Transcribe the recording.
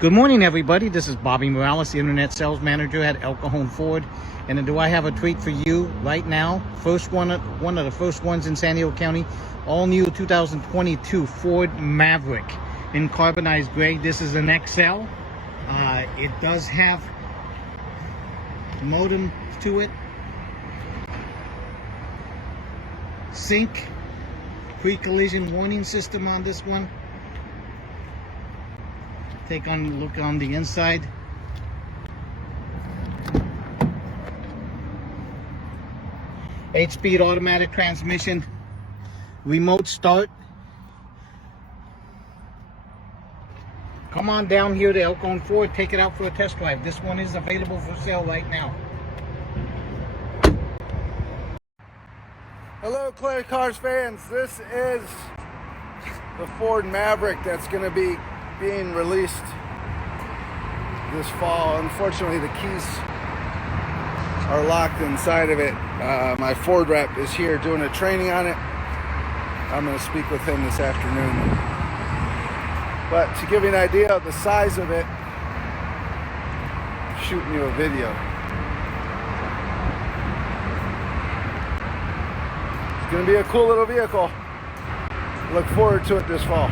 Good morning, everybody. This is Bobby Morales, the Internet Sales Manager at El Cajon Ford. And do I have a treat for you right now? One of the first ones in San Diego County. All new 2022 Ford Maverick in carbonized gray. This is an XL. It does have modem to it. Sync. Pre-collision warning system on this one. Take a look on the inside. Eight-speed automatic transmission, remote start. Come on down here to El Cajon Ford, take it out for a test drive. This one is available for sale right now. Hello, Clay Cars fans. This is the Ford Maverick that's going to be being released this fall. Unfortunately, the keys are locked inside of it. My Ford rep is here doing a training on it. I'm going to speak with him this afternoon. But to give you an idea of the size of it, I'm shooting you a video. It's going to be a cool little vehicle. Look forward to it this fall.